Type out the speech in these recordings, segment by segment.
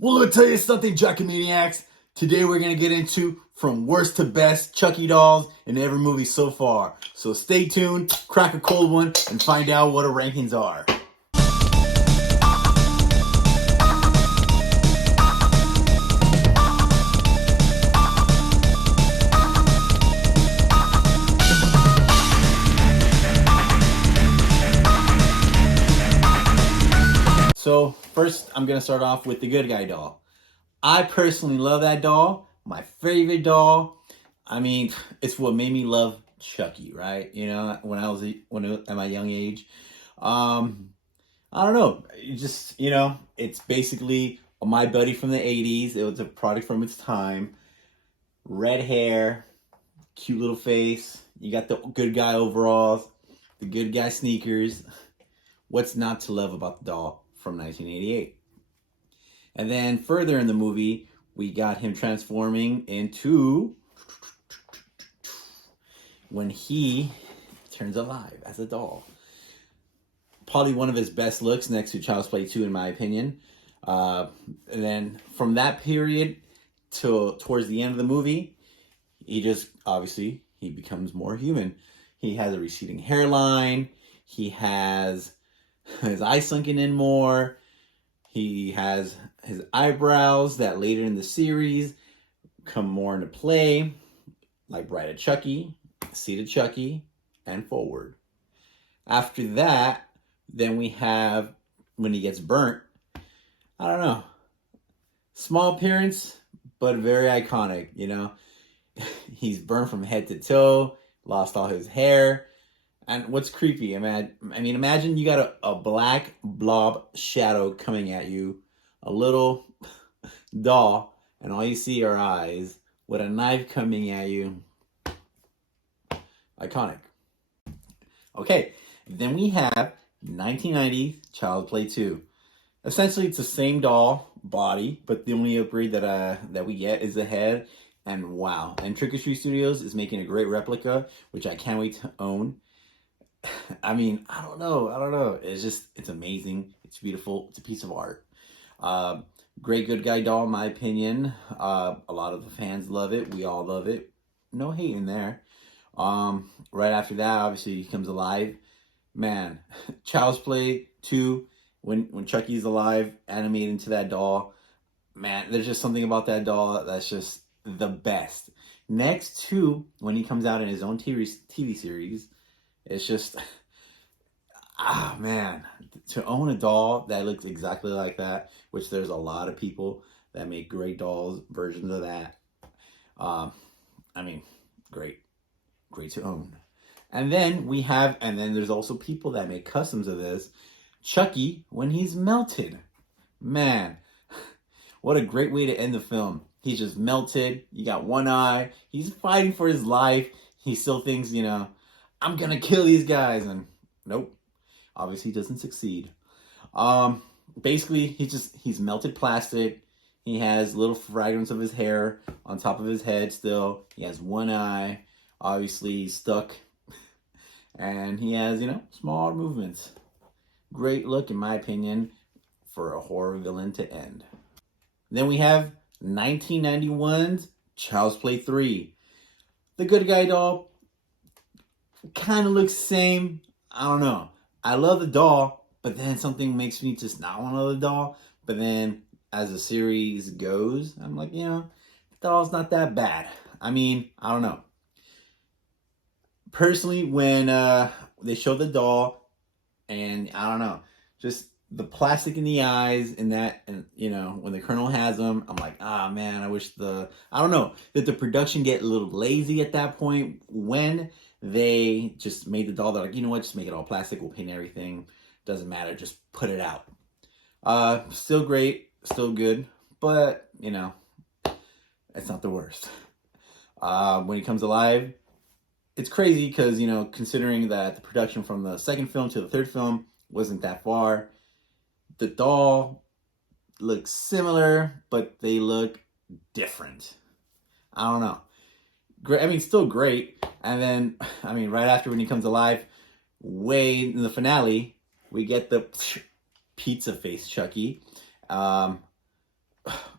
Well, let me tell you something, Chucky Maniacs. Today we're going to get into from worst to best Chucky dolls in every movie so far. So stay tuned, crack a cold one, and find out what our rankings are. So first, I'm going to start off with the good guy doll. I personally love that doll. My favorite doll. I mean, it's what made me love Chucky, right? You know, at my young age. Um, I don't know. It's basically my buddy from the 80s. It was a product from its time. Red hair, cute little face. You got the good guy overalls, the good guy sneakers. What's not to love about the doll from 1988? And then further in the movie, we got him transforming into when he turns alive as a doll. Probably one of his best looks next to Child's Play 2, in my opinion. And then from that period to towards the end of the movie, he becomes more human. He has a receding hairline. He has his eyes sunken in more. He has his eyebrows that later in the series come more into play, like Bride of Chucky, Seed of Chucky, and forward. After that, then we have when he gets burnt. I don't know. Small appearance, but very iconic, you know. He's burnt from head to toe, lost all his hair. And what's creepy, imagine you got a black blob shadow coming at you, a little doll, and all you see are eyes with a knife coming at you. Iconic. Okay, then we have 1990 Child's Play 2. Essentially, it's the same doll body, but the only upgrade that we get is the head. And wow, and Trick or Treat Studios is making a great replica, which I can't wait to own. I don't know. It's amazing. It's beautiful. It's a piece of art. Great good guy doll, in my opinion. A lot of the fans love it. We all love it. No hate in there. Right after that, obviously, he comes alive. Man, Child's Play 2, when Chucky's alive, animated into that doll. Man, there's just something about that doll that's just the best. Next to when he comes out in his own TV series, it's just, man, to own a doll that looks exactly like that, which there's a lot of people that make great dolls, versions of that. Great to own. And then there's also people that make customs of this. Chucky, when he's melted. Man, what a great way to end the film. He's just melted. You got one eye. He's fighting for his life. He still thinks, I'm gonna kill these guys, and nope, obviously doesn't succeed. Basically, he's melted plastic. He has little fragments of his hair on top of his head still. He has one eye. Obviously, he's stuck, and he has small movements. Great look, in my opinion, for a horror villain to end. Then we have 1991's Child's Play 3. The good guy doll kind of looks the same. I don't know. I love the doll, but then something makes me just not want to love the doll. But then as the series goes, I'm like, the doll's not that bad. I don't know. Personally, when they show the doll, and I don't know, just the plastic in the eyes and when the Colonel has them, I'm like, man, I wish did the production get a little lazy at that point when they just made the doll? They're like, you know what, just make it all plastic, we'll paint everything, doesn't matter, just put it out. Still great, still good, but it's not the worst. When he comes alive, it's crazy because, considering that the production from the second film to the third film wasn't that far, the doll looks similar, but they look different. I don't know. Great. Still great. And then, right after when he comes alive, way in the finale, we get the pizza face Chucky.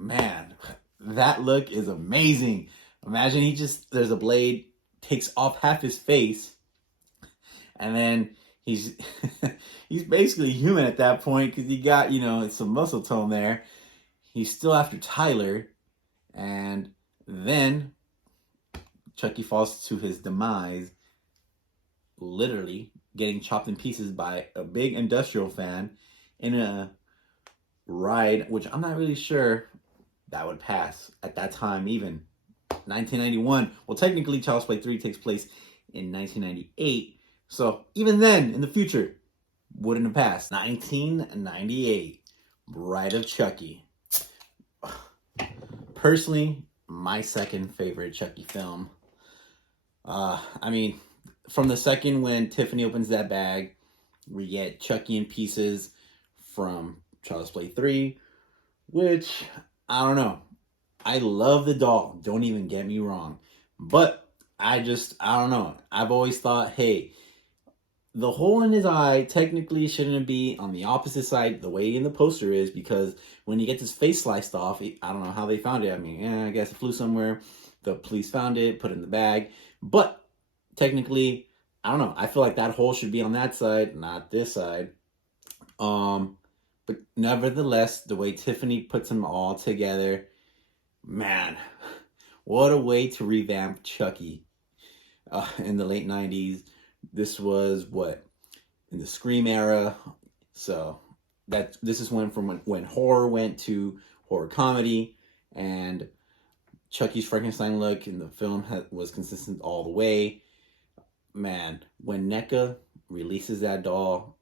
man, that look is amazing. Imagine there's a blade, takes off half his face, and then he's he's basically human at that point because he got, some muscle tone there. He's still after Tyler, and then Chucky falls to his demise, literally getting chopped in pieces by a big industrial fan in a ride, which I'm not really sure that would pass at that time, even 1991. Well, technically, Child's Play 3 takes place in 1998, so even then, in the future, wouldn't have passed. 1998, Bride of Chucky. Personally, my second favorite Chucky film. I mean, from the second when Tiffany opens that bag, we get Chucky in pieces from Child's Play 3, which, I don't know. I love the doll, don't even get me wrong. But I don't know. I've always thought, hey, the hole in his eye technically shouldn't be on the opposite side the way in the poster is, because when he gets his face sliced off, I don't know how they found it. I mean, I guess it flew somewhere. The police found it, put it in the bag. But technically, I don't know. I feel like that hole should be on that side, not this side. But nevertheless, the way Tiffany puts them all together, man, what a way to revamp Chucky in the late 90s. This was in the Scream era. So this is when horror went to horror comedy, and Chucky's Frankenstein look in the film was consistent all the way. Man, when NECA releases that doll,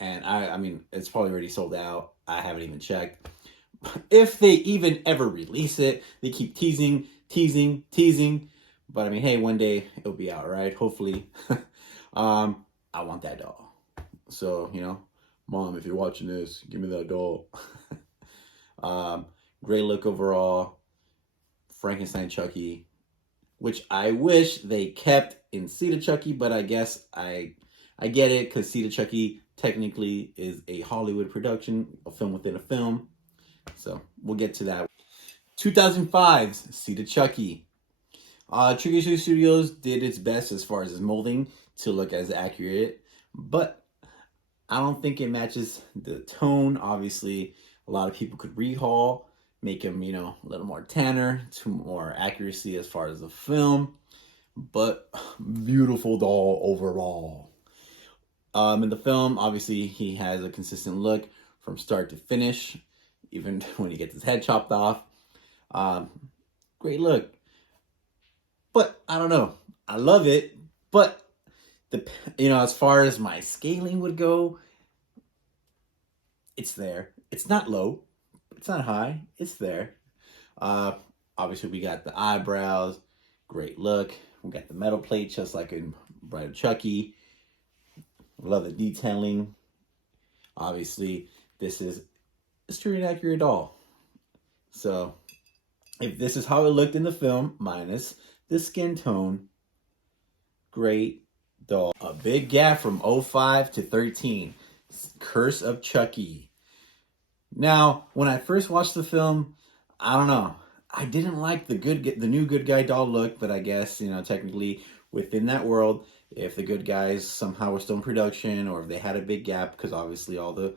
and I mean, it's probably already sold out. I haven't even checked. If they even ever release it, they keep teasing. But I mean, hey, one day it'll be out, right? Hopefully. I want that doll. So, Mom, if you're watching this, give me that doll. Great look overall. Frankenstein Chucky, which I wish they kept in Seed of Chucky, but I guess I get it, because Seed of Chucky technically is a Hollywood production, a film within a film. So we'll get to that. 2005's Seed of Chucky. Chucky Studios did its best as far as its molding to look as accurate, but I don't think it matches the tone. Obviously, a lot of people could rehaul, make him, a little more tanner, to more accuracy as far as the film, but beautiful doll overall. In the film, obviously, he has a consistent look from start to finish, even when he gets his head chopped off. Great look. But I don't know. I love it, but as far as my scaling would go, it's there. It's not low. It's not high. It's there. Obviously, we got the eyebrows. Great look. We got the metal plate, just like in Bride of Chucky. Love the detailing. Obviously, this is a true and accurate doll. So, if this is how it looked in the film, minus the skin tone, great doll. A big gap from 05 to 13. Curse of Chucky. Now, when I first watched the film, I don't know. I didn't like the new good guy doll look, but I guess, technically within that world, if the good guys somehow were still in production, or if they had a big gap, because obviously all the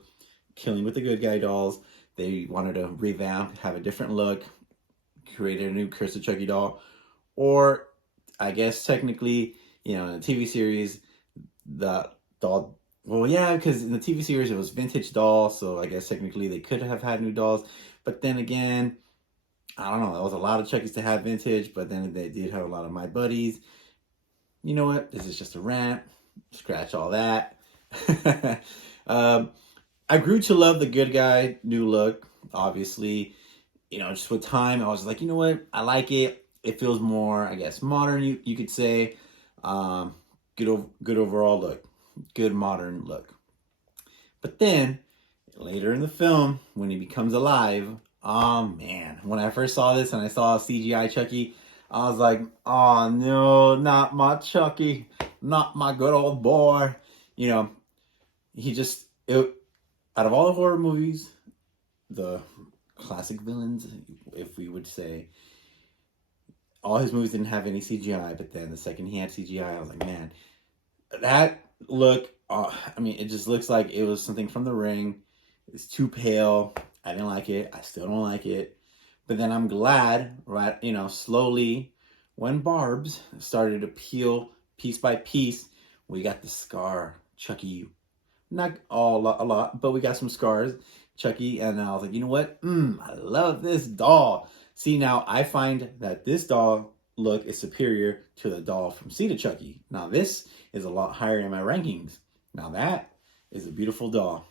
killing with the good guy dolls, they wanted to revamp, have a different look, create a new Curse of Chucky doll, or I guess technically, in the TV series, the doll, well, yeah, because in the TV series it was vintage doll, so I guess technically they could have had new dolls, but then again, I don't know, there was a lot of Chuckies to have vintage, but then they did have a lot of My Buddies. You know what? This is just a rant. Scratch all that. I grew to love the good guy new look, obviously. Just with time, I was like, you know what? I like it. It feels more, I guess, modern, you could say. Good overall look. Good modern look. But then, later in the film, when he becomes alive, oh man. When I first saw this and I saw CGI Chucky, I was like, oh no, not my Chucky. Not my good old boy. Out of all the horror movies, the classic villains, if we would say. All his movies didn't have any CGI, but then the second he had CGI, I was like, man, that look, I mean, it just looks like it was something from The Ring. It's too pale. I didn't like it. I still don't like it. But then I'm glad, right, slowly, when barbs started to peel piece by piece, we got the scar, Chucky. Not a lot, but we got some scars, Chucky. And I was like, you know what? I love this doll. See, now I find that this doll look is superior to the doll from Seed of Chucky. Now this is a lot higher in my rankings. Now that is a beautiful doll.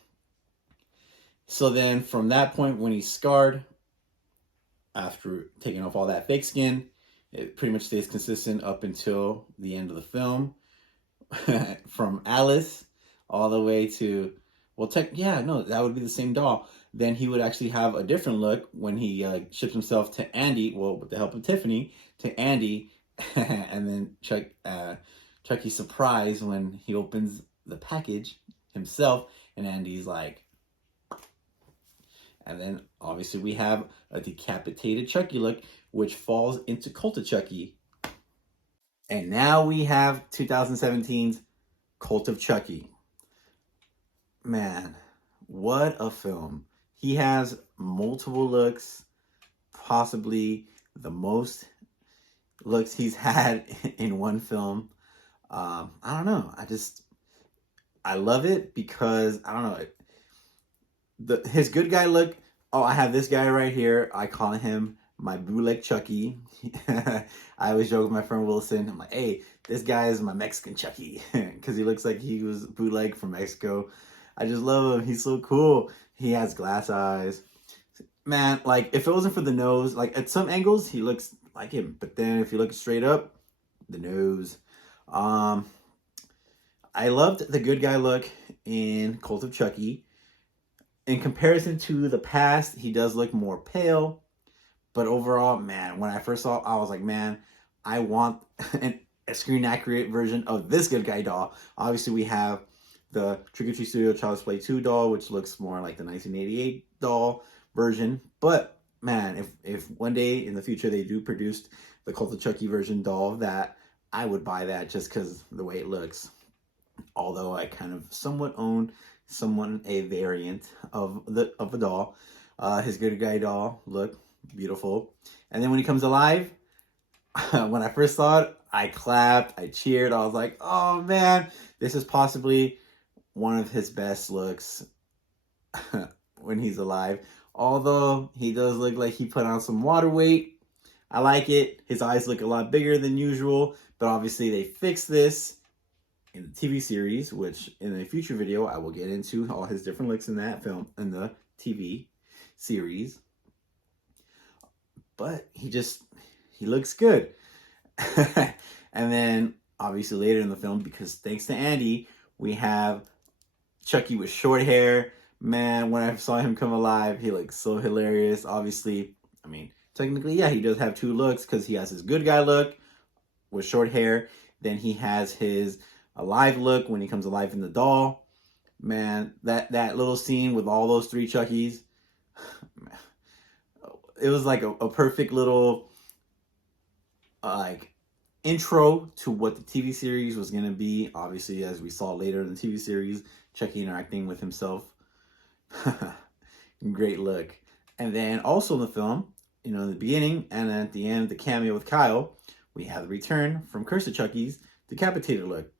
So then from that point when he's scarred, after taking off all that fake skin, it pretty much stays consistent up until the end of the film. From Alice all the way to, well, that would be the same doll. Then he would actually have a different look when he ships himself to Andy, well, with the help of Tiffany, to Andy. And then Chucky's surprised when he opens the package himself, and Andy's like, and then obviously we have a decapitated Chucky look, which falls into Cult of Chucky. And now we have 2017's Cult of Chucky. Man, what a film. He has multiple looks, possibly the most looks he's had in one film. I don't know. I love it because, I don't know, his good guy look. Oh, I have this guy right here. I call him my bootleg Chucky. I always joke with my friend Wilson. I'm like, hey, this guy is my Mexican Chucky, because he looks like he was bootleg from Mexico. I just love him. He's so cool. He has glass eyes. Man, like, if it wasn't for the nose, like, at some angles, he looks like him. But then if you look straight up, the nose. I loved the good guy look in Cult of Chucky. In comparison to the past, he does look more pale. But overall, man, when I first saw it, I was like, man, I want a screen accurate version of this good guy doll. Obviously, we have the Trick or Treat Studio Child's Play 2 doll, which looks more like the 1988 doll version. But man, if one day in the future they do produce the Cult of Chucky version doll of that, I would buy that just because the way it looks. Although I kind of somewhat own a variant of a doll. His good guy doll look beautiful. And then when he comes alive, when I first saw it, I clapped, I cheered. I was like, oh man, this is possibly one of his best looks when he's alive. Although he does look like he put on some water weight. I like it. His eyes look a lot bigger than usual, but obviously they fixed this in the TV series, which in a future video I will get into all his different looks in that film, in the TV series. But he looks good. And then obviously later in the film, because thanks to Andy, we have Chucky with short hair. Man, when I saw him come alive, he looks so hilarious. Obviously, I mean, technically, yeah, he does have two looks, because he has his good guy look with short hair. Then he has his alive look when he comes alive in the doll. Man, that little scene with all those three Chuckies, it was like a perfect little like intro to what the TV series was going to be. Obviously, as we saw later in the TV series, Chucky interacting with himself. Great look. And then also in the film, in the beginning and at the end, the cameo with Kyle, we have the return from Curse of Chucky's decapitated look.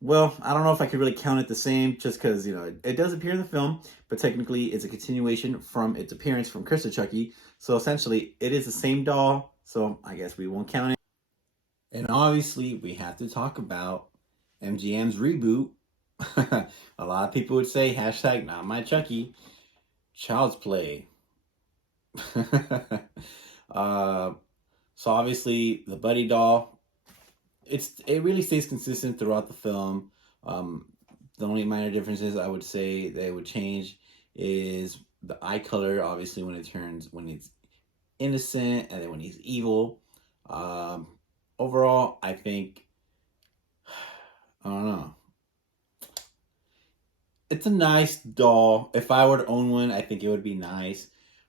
Well, I don't know if I could really count it the same, just because, it does appear in the film, but technically it's a continuation from its appearance from Curse of Chucky. So essentially, it is the same doll, so I guess we won't count it. And obviously, we have to talk about MGM's Reboot. A lot of people would say, hashtag not my Chucky, Child's Play. So obviously, the Buddy doll, it really stays consistent throughout the film. The only minor differences I would say they would change is the eye color, obviously, when it's innocent, and then when he's evil. Overall, I think, I don't know. It's a nice doll. If I were to own one, I think it would be nice.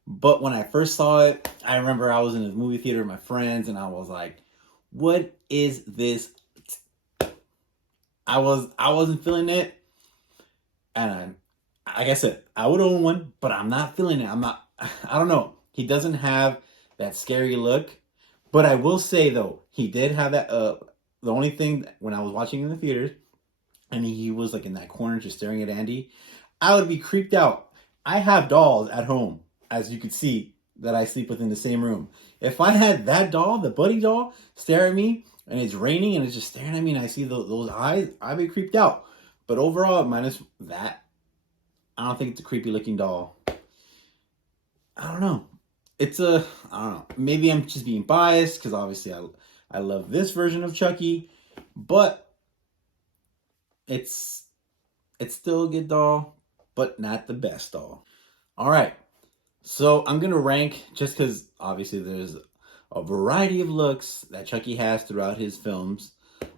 But when I first saw it, I remember I was in a movie theater with my friends, and I was like, "What is this?" I wasn't feeling it, and like I said, I would own one, but I'm not feeling it. I'm not. I don't know. He doesn't have that scary look, but I will say though, he did have that. The only thing when I was watching in the theaters, and he was like in that corner just staring at Andy, I would be creeped out. I have dolls at home, as you could see, that I sleep with in the same room. If I had that doll, the Buddy doll, stare at me, and it's raining and it's just staring at me, and I see those eyes, I'd be creeped out. But overall, minus that, I don't think it's a creepy looking doll. I don't know. I don't know. Maybe I'm just being biased because obviously I love this version of Chucky, but it's it's still a good doll, but not the best doll. All right. So I'm going to rank, just because obviously there's a variety of looks that Chucky has throughout his films.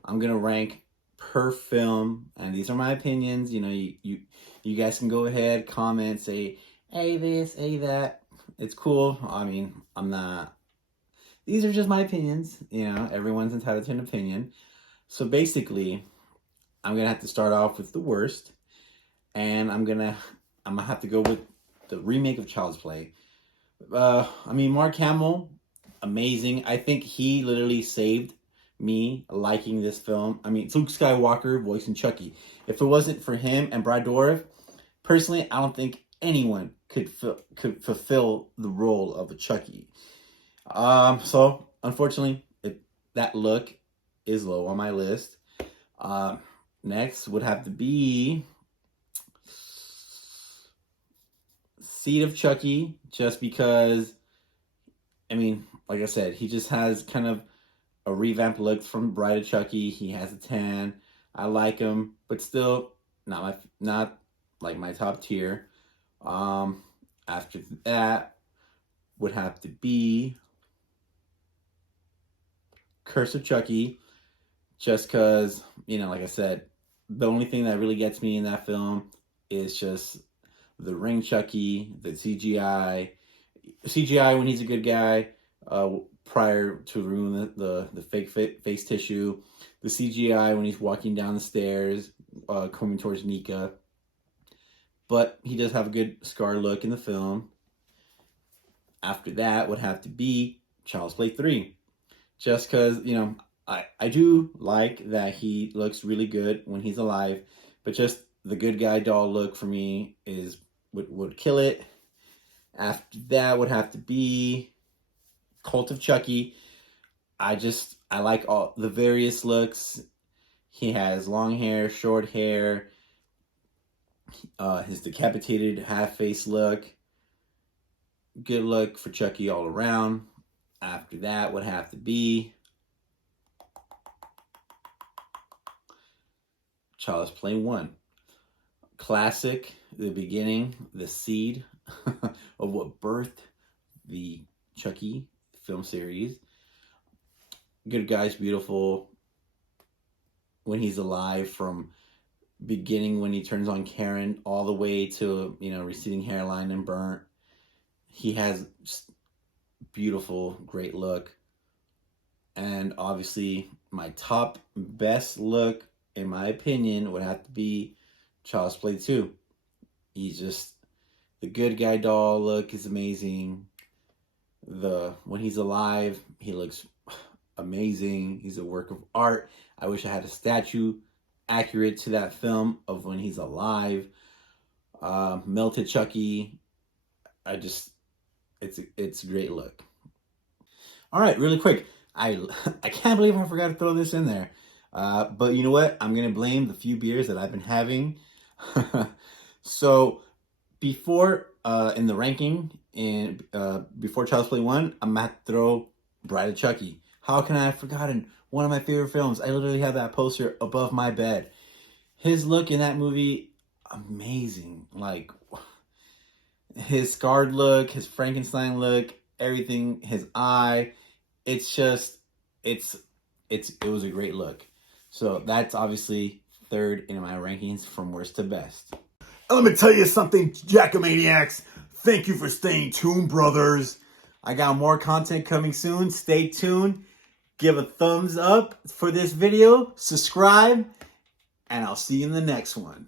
I'm going to rank per film, and these are my opinions. You know, you guys can go ahead, comment, say, hey this, hey that. It's cool. I mean, I'm not, these are just my opinions. You know, everyone's entitled to an opinion. So basically, I'm going to have to start off with the worst, and I'm gonna have to go with the remake of Child's Play. I mean, Mark Hamill, amazing. I think he literally saved me liking this film. I mean, it's Luke Skywalker voicing Chucky. If it wasn't for him and Brad Dourif, personally, I don't think anyone could fulfill the role of a Chucky. So unfortunately, that look is low on my list. Uh, Next would have to be Seed of Chucky, just because, I mean, like I said, he just has kind of a revamped look from Bride of Chucky. He has a tan. I like him, but still not like my top tier. Um, After that would have to be Curse of Chucky, just because, you know, like I said, the only thing that really gets me in that film is just the ring Chucky, the CGI when he's a good guy, prior to ruin the fake face tissue, the CGI when he's walking down the stairs, coming towards Nika. But he does have a good scar look in the film. After that would have to be Child's Play 3. Just because, you know, I do like that he looks really good when he's alive, but just the good guy doll look for me would kill it. After that would have to be Cult of Chucky. I like all the various looks. He has long hair, short hair, his decapitated half face look. Good look for Chucky all around. After that would have to be Child's Play 1. Classic, the beginning, the seed of what birthed the Chucky film series. Good guy's beautiful when he's alive, from beginning when he turns on Karen all the way to, you know, receding hairline and burnt. He has just beautiful, great look. And obviously my top best look, in my opinion, would have to be Child's Play 2. He's just, the good guy doll look is amazing. When he's alive, he looks amazing. He's a work of art. I wish I had a statue accurate to that film of when he's alive. Melted Chucky. It's a great look. All right, really quick. I can't believe I forgot to throw this in there. But you know what? I'm gonna blame the few beers that I've been having. So before in the ranking and before Child's Play 1, I'm gonna have to throw Bride of Chucky. How can I have forgotten one of my favorite films? I literally have that poster above my bed. His look in that movie, amazing. Like his scarred look, his Frankenstein look, everything, his eye. It's just, it was a great look. So that's obviously third in my rankings from worst to best. Let me tell you something, Jackomaniacs. Thank you for staying tuned, brothers. I got more content coming soon. Stay tuned. Give a thumbs up for this video. Subscribe. And I'll see you in the next one.